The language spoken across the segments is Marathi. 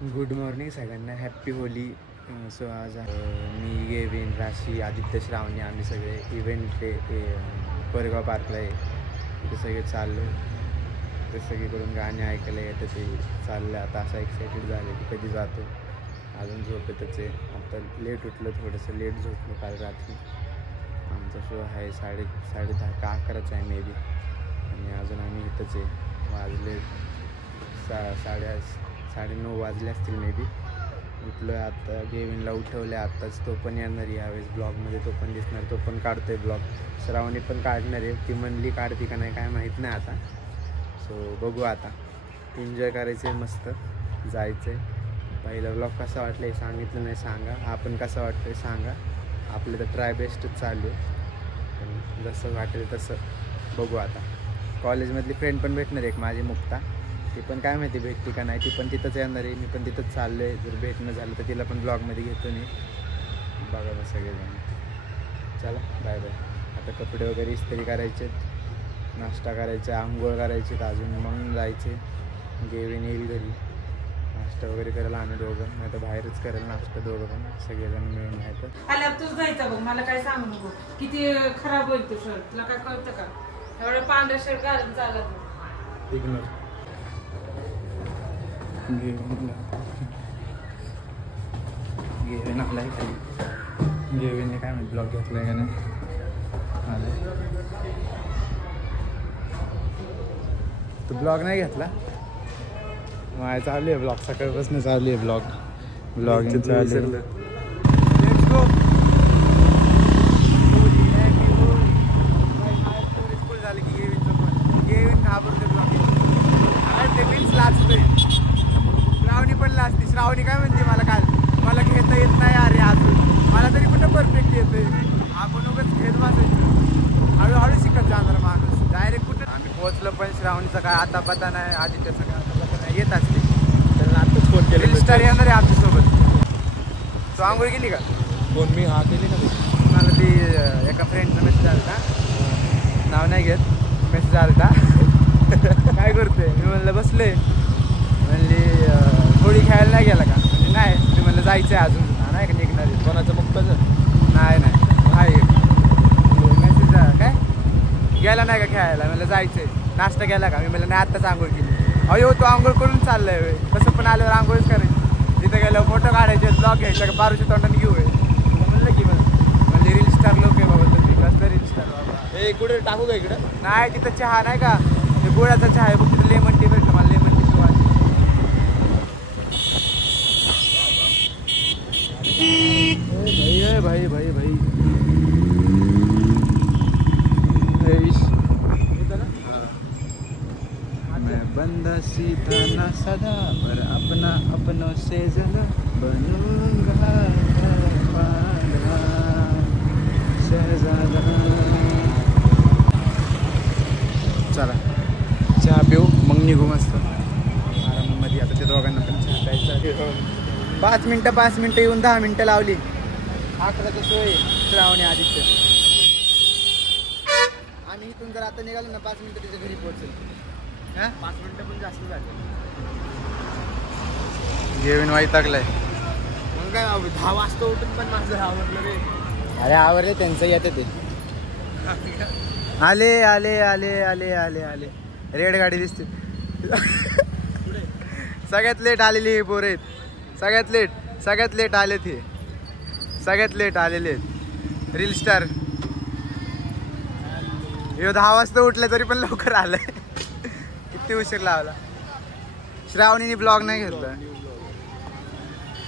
गुड मॉर्निंग सगळ्यांना, हॅप्पी होली. सो आज मी गेविन, राशी, आदित्य, श्रावणी आम्ही सगळे इव्हेंट कोरेगाव पार्कला आहे. तिथे सगळे चाललो. ते सगळीकडून गाणे ऐकायला येतं, ते चाललं. आता असं एक्सायटेड झाले की कधी जातो. अजून झोपेतच आहे. आता लेट उठलं, थोडंसं लेट झोपलं काल रात्री. आमचा शो आहे 10:30 का 11चा आहे मे बी. आणि अजून आम्ही इथंच आहे. वाजले 9:30 वाजले असतील मे बी. उठलो आहे आता. गेविनला उठवलं आहे आत्ताच. तो पण येणार आहे यावेळेस ब्लॉगमध्ये, तो पण दिसणार, तो पण काढतो आहे ब्लॉग. श्रावणी पण काढणार आहे. ती म्हणली काढते का नाही काय माहीत नाही आता. सो बघू आता. एन्जॉय करायचं आहे, मस्त जायचं आहे. पहिला ब्लॉग कसा वाटला हे सांगितलं नाही, सांगा. आपण कसं वाटतं आहे सांगा. आपलं तर ट्राय बेस्टच चालू आहे, पण जसं वाटेल तसं बघू आता. कॉलेजमधली फ्रेंड पण भेटणार आहे एक माझी, मुक्ता. ती पण काय माहिती भेटते का नाही. ती पण तिथंच येणार आहे, मी पण तिथंच चाललो आहे. जर भेटणं झालं तर तिला पण ब्लॉगमध्ये घेतो नाही. बघा मग सगळेजण. चला बाय बाय. आता कपडे वगैरे इस्त्री करायचे, नाश्ता करायचा, आंघोळ करायचे, अजून मग जायचे. गेविन येईल घरी, नाश्ता वगैरे करायला आम्ही दोघं, नाही तर बाहेरच करायला नाश्ता दोघं पण सगळेजण मिळून. नाही तर आल्यावर तूच जायचा बघ, मला काय सांगू नको. किती खराब होईल तो शर्ट, तुला काय कळतं का? एवढं पांढरा शर्ट घालून चालत इग्नोर. गेविन आलाय खाली. गेविनने काय म्हणते ब्लॉग घेतलाय का नाही. आलाय तू ब्लॉग नाही घेतला. माझं चालू आहे ब्लॉग, सकाळपासून चालू आहे ब्लॉगिंग चालू. Let's go. फुल झालं की गेविन घाबरते ब्लॉगिंग. ते मीच लाजतोय. श्रावणी पण लाजते. श्रावणी काय म्हणते मला घेता येत नाही अरे अजून. मला तरी कुठं परफेक्ट येते. आपण उगाच घेत बसायचं. हळूहळू शिकत जाणार माणूस. डायरेक्ट कुठं आम्ही पोहोचलो, पण श्रावणीचा काय आता पता नाही, आदित्यचा काय आता पता नाही. येत असते त्याला आत्ताच फोन केला. रील स्टार येणार आहे आमच्यासोबत. तो आंघोळ केली का? फोन मी केली ना. मला ती एका फ्रेंडचा मेसेज आला होता, नाव नाही घेत, मेसेज आला होता. काय करतोय? मी म्हणलं बसले. म्हणली थोडी खेळायला नाही गेला का? म्हणजे नाही. मी म्हणलं जायचं आहे अजून. नाही का निघणार आहे. कोणाचं मुक्ताचं? नाही मेसेज काय गेला नाही का खेळायला? म्हणलं जायचं आहे. नाश्ता केला का? मी म्हणलं नाही आत्ताच आंघोळ केली. अयो तो आंघोळ करून चाललाय. कसं पण आल्यावर आंघोळच करायची. तिथं गेल्यावर फोटो काढायचे, ब्लॉग घ्यायचा का पारूच्या तोंडाने घेऊ आहे म्हणलं की. म्हणजे रील स्टार लोक आहे बाबा. तुम्ही कसलं रील स्टार बाबा. हे कुठे टाकू का इकडं? नाही तिथं चहा नाही का, ते गुळाचा चहा आहे बघ. तिथं लेमन टी भेटलं मला. लेमन टी शिवाय भाई भाई भाई मैं बंदा सीधा ना सदा, पर अपना अपनों से ज़्यादा बनूंगा शहज़ादा. चला चहा पिऊ, मग निघू मस्त आरामामध्ये. आता ते दोघांना पण चहा प्यायचा. 5 मिनटं येऊन 10 मिनटं लावली. 11चा सोय श्रावणी, आदित्य. आम्ही इथून जर आता निघालो ना 5 मिनटं तिच्या घरी पोहोचेल. 5 मिनटं पण जास्त झाले. गेविन वैतागलाय. मग काय 10 वाजता उठून पण माझं आवडलं रे. अरे आवडले त्यांचं. येते ते आले आले आले आले आले आले. रेड गाडी दिसते. सगळ्यात लेट आलेली हे पोर आहेत. सगळ्यात लेट आलेत हे. सगळ्यात लेट आलेले आहेत रील स्टार. हे 10 वाजता उठले तरी पण लवकर आलंय. किती उशीर लावला. श्रावणीने ब्लॉग नाही घेतला.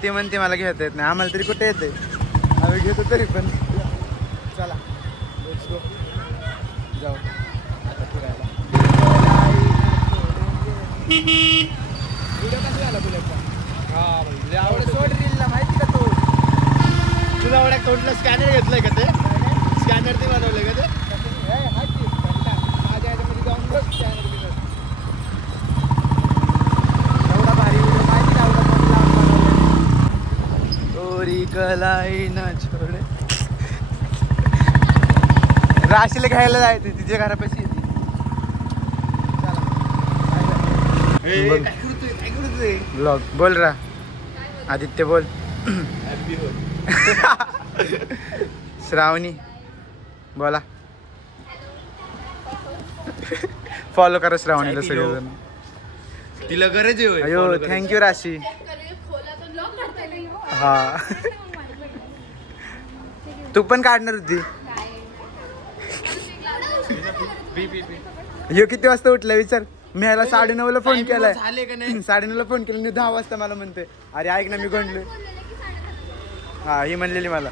ते म्हणते मला घेता येत नाही. आम्हाला तरी कुठे येते, आम्ही घेतो तरी पण. चला लेट्स गो. जाऊ आता फिरायला. व्हिडिओ कसा झाला बुलेटचा? हा भाई आवड सोड रीलला. माहिती का तो तुला आवडा तोडला स्कॅनर घेतलाय का? ते स्कॅनर ते बनवलंय का? ते माझ्या याच्यामध्ये जाऊन बघ स्कॅनर बिनर. एवढा भारी व्हिडिओ माहिती का? एवढा फोन लावून तोरी कलाई ना छोडे. राशीला घ्यायला जायचं, तिच्या घरापाशी येते. चला काय करतोय? ब्लॉग बोल रा. आदित्य बोल. हॅपी बोल. श्रावणी बोला. फॉलो करा श्रावणीला सगळेजण. तिला गरज आहे. अयो थँक्यू राशी. हा तू पण काढणार होती. ह्यो किती वाजता उठला विचार. मी ह्याला 9:30 ला फोन केलाय. 9:30 ला फोन केला. 10 वाजता मला म्हणते अरे ऐक ना मी गणलोय. हा ही म्हणलेली मला.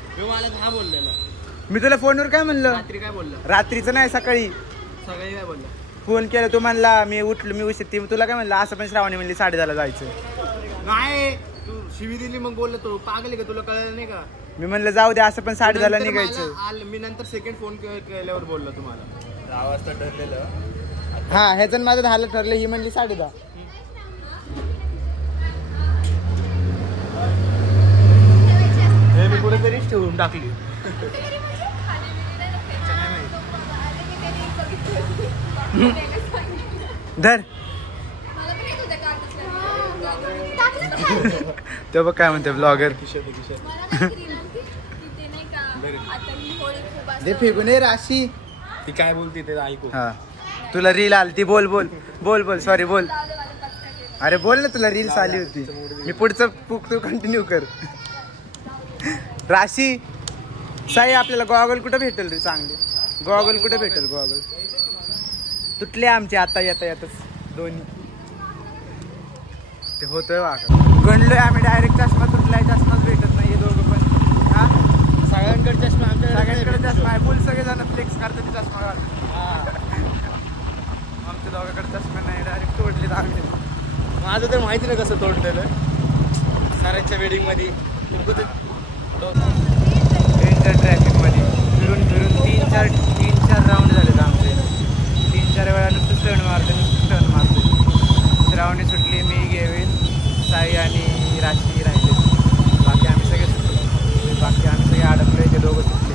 मी तुला फोनवर काय म्हणलं. रात्री काय बोलला. रात्रीचं नाही सकाळी काय बोलला. फोन केला तू म्हणला मी उठलो मी उशीर. ती तुला काय म्हणलं असं पण श्रावणी म्हणली 10:30 जायचं. नाही तू शिवी दिली मग बोललो तो पागल का तुला कळलं नाही का. मी म्हणलं जाऊ दे असं पण 10:30 निघायचं. मी नंतर सेकंड फोन केल्यावर बोललो तुम्हाला 10 वाजता ठरलेलं. हा ह्याचं माझं 10 ठरलं. ही म्हणली 10:30. मी कुठेतरीच ठेवून टाकली. धर तो बघ काय म्हणते ब्लॉगर. दे फेकून राशी. ती काय बोलते ते ऐकू. हा तुला रील आली ती. बोल बोल बोल बोल सॉरी बोल. अरे बोल ना तुला रील्स आली होती. मी पुढचं तू कंटिन्यू कर. राशी साई आपल्याला गॉगल कुठं भेटेल रे चांगले. गॉगल कुठे भेटेल. गॉगल तुटले आमचे आता येता येतच दोन्ही. ते होतोय वागा. गणलोय आम्ही डायरेक्ट. चष्मा तुटलाय. चष्माच भेटत नाही दोघं पण. हा सगळ्यांकडे चष्मा आमच्या सगळ्यांकडे चष्मा आहे. फुल सगळेजण फ्लेक्स करतात ते चष्मा घालून. आमच्या दोघांकडे चष्मा नाही. डायरेक्ट तोडले आम्ही. माझं तर माहिती नाही कसं तोडलेलं. सरांच्या वेडिंग मध्ये ट्रॅफिक मध्ये फिरून फिरून 3-4 राऊंड झालेत आमचे. 3-4 वेळा नुसतं टर्न मारते. श्रावणी सुटली. मी गेवीन साई आणि राशी राहिले. बाकी आम्ही सगळे सुटलो. बाकी आम्ही सगळे अडकले. ते दोघं सुटले.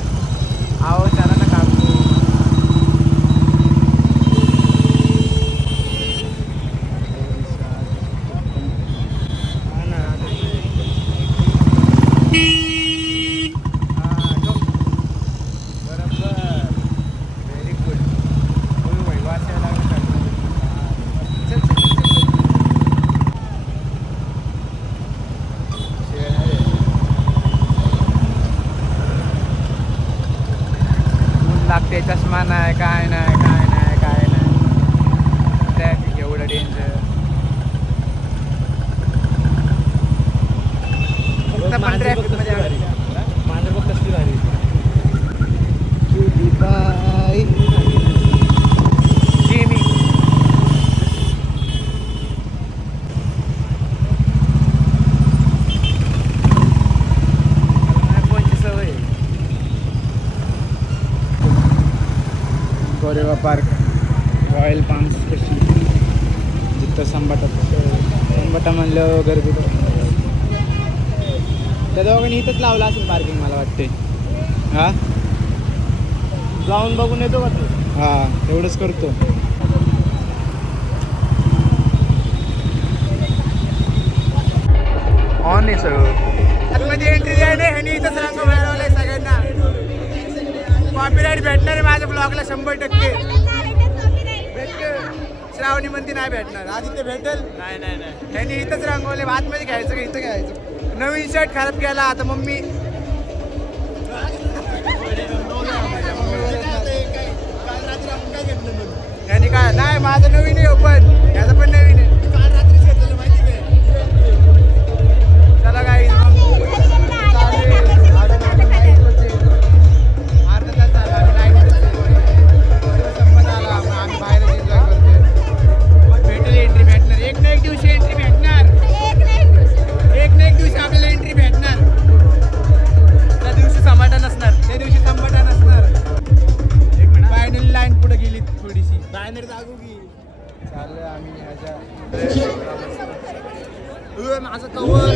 आहो त्याला ना काकू. लागते चष्मा नाही काय नाही काय नाही काय नाही. ट्रॅफिक एवढं डेंजर. फक्त पण ट्रॅफिक मध्ये माझं बघ कसली भारी. जिमी फोनची सवय. गोरेवा पार्क रॉयल पाम स्टेशन. जिथं संबाटा म्हणलं गर्दी. त्या दोघांनी इथंच लावलं असेल पार्किंग मला वाटते. हा जाऊन बघून येतो का तू. हा एवढंच करतो. ऑन आहे सगळं. आतमध्ये एंट्री द्याय नाही. ह्यानी इथंच रंग मिळवलाय सगळ्यांना. कॉपीराईट भेटणार आहे माझ्या ब्लॉगला 100%. श्रावणी म्हणते नाही भेटणार. आधी ते भेटेल. नाही नाही नाही. ह्यानी इथंच रंगवले. आतमध्ये घ्यायचं का इथं घ्यायचं. नवीन शर्ट खराब केला आता मम्मी. ह्यानी काय नाही माझं नवीन आहे पण ह्याचं पण नवीन आहे. काल रात्रीच घेतलेलं माहिती आहे. चला काय भेटेल एंट्री भेटणार. एक ना एक दिवशी एंट्री भेटणार. एक ना एक दिवशी आपल्याला एंट्री भेटणार. त्या दिवशी समाटा नसणार. त्या दिवशी समाटा नसणार. फायनली लाईन पुढे गेली थोडीशी. बॅनर जागू की चाललं आम्ही ह्याच्या माझं कवर.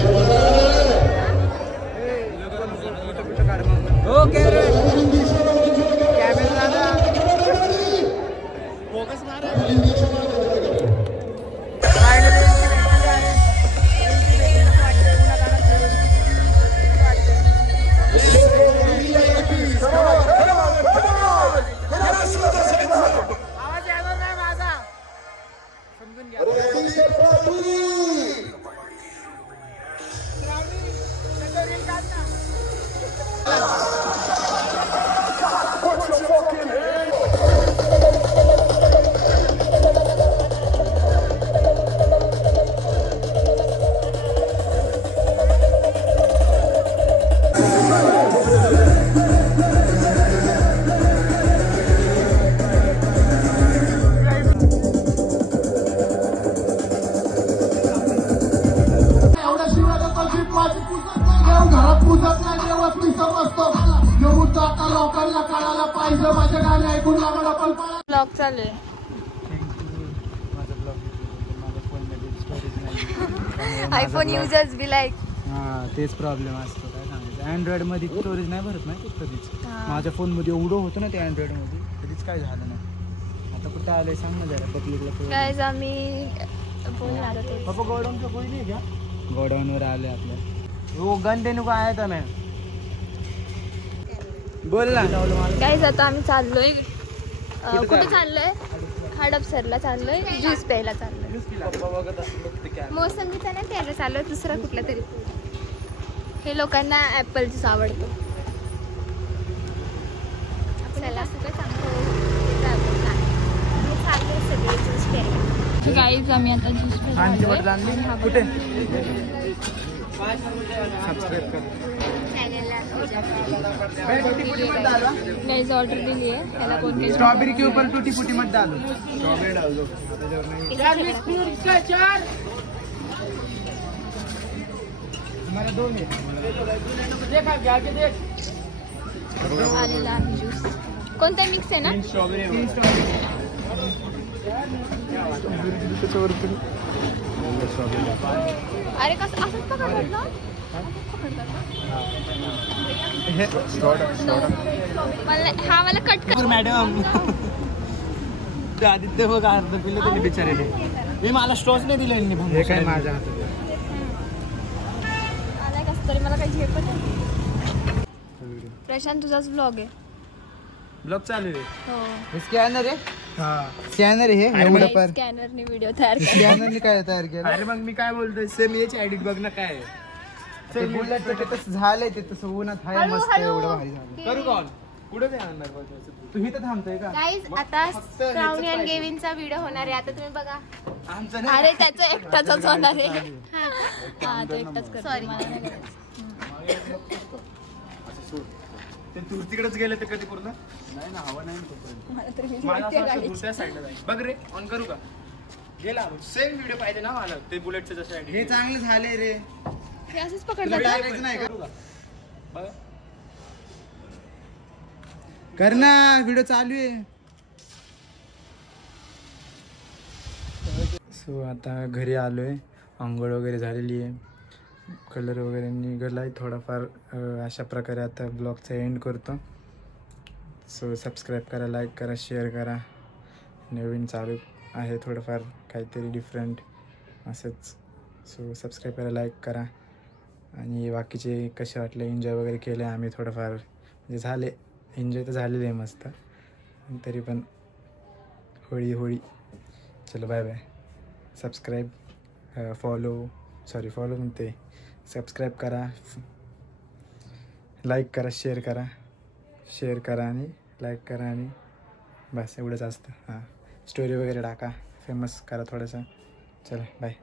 ओके कॅमेरा दादा फोकस मारा. फायनली ब्लॉग चालू आहे. माझा ब्लॉग माझ्या फोनमध्ये स्टोरेज नाही. IPhone users be like. हां तेच प्रॉब्लेम असतो. काय सांगायचं, अँड्रॉइडमध्ये स्टोरेज नाही भरत नाही कधीच. हां. माझ्या फोनमध्ये एवढं होतं ना ते अँड्रॉइडमध्ये, कधीच काय झालं नाही. आता कुठं आलंय सांग ना जरा पब्लिकला. गाईज आम्ही बोलणार होते. पप्पा गोडाऊनचं कोणी नाही का? गोडाऊनवर आले आपल्या. हो गंटेनू काय आहे तर मॅम बोल ना. गाईज आता आम्ही चाललोय. कुठे चाललोय? हडपसरला चाललोय. ज्यूस प्यायला चाललोय. मोसंबीचा नाही प्यायला चाललोय, दुसरा कुठला तरी. हे लोकांना ऍपल ज्यूस आवडतो. चला चाललोय सगळे ज्यूस प्यायला. गाईज आम्ही आता ज्यूस प्यायला. कुठे गाईज ऑर्डर दिली आहे. त्याला कोणते स्ट्रॉबेरी के ऊपर टूटी फूटी मत डालो. स्ट्रॉबेरी डाल दो. हमारा 2 है. आलेला आहे ज्यूस. कोणता मिक्स आहे ना? स्ट्रॉबेरी अरे कसं असंच पकडतात ना? मला कट कर मॅडम. ते आदित्य बघ अर्ध पिलं त्यांनी बिचारेने. मी मला स्ट्रॉच नाही दिलं यांनी. हे काय माझ्या हातात आलाय कसं तरी मला काही झेपत नाही. प्रशांत तुझाच ब्लॉग आहे. ब्लॉग चालू आहे. हो. स्कॅनर आहे. हा स्कॅनर आहे हे. स्कॅनरने व्हिडिओ तयार केला. स्कॅनरने काय तयार केलं? अरे मग मी काय बोलतोय सेम याची आयडी बघ ना काय बुलेटचं ते तसं झालंय. ते तसं उन्हात हाय मस्त एवढं भारी झालं. करू कॉल कुठे जाणार तू इथं थांबतोय का? गाईज आता श्रावणी आणि गेविनचा व्हिडिओ होणार आहे. आता तुम्ही बघा. आमचं अरे त्याचं एकटाच होणार आहे. हा तो एकटाच करतो. सॉरी मला नाही करायचं. ते तू तिकडेच गेले ते कधी पूर्ण नाही ना. हवा नाही मला तरी भीती मला वाटते असं गाडीची. दुसऱ्या साईडला जाईल. बघ रे ऑन करू का? गेला सेम व्हिडिओ पाहिजे ना मला ते बुलेटचं जसं हे चांगलं झाले रे. हे असंच पकडतात. नाही करू का? बघ कर ना व्हिडिओ चालू आहे. सो आता घरी आलोय. आंघोळ वगैरे झालेली आहे. कलर वगैरे निघाला आहे थोडाफार. अशा प्रकारे आता ब्लॉगचा एंड करतो. सो सबस्क्राईब करा, लाईक करा, शेअर करा. नवीन चालू आहे थोडंफार काहीतरी डिफरंट असंच. सो सबस्क्राईब करा, लाईक करा. आणि बाकीचे कसे वाटले, एन्जॉय वगैरे केले आम्ही थोडंफार. म्हणजे झाले एन्जॉय तर झालेलं आहे मस्त. तरी पण होळी. चलो बाय बाय. सबस्क्राईब फॉलो म्हणते. सबस्क्राईब करा, लाईक करा, शेअर करा आणि लाईक करा आणि बस एवढंच असतं. हां स्टोरी वगैरे टाका, फेमस करा थोडंसं. चला बाय.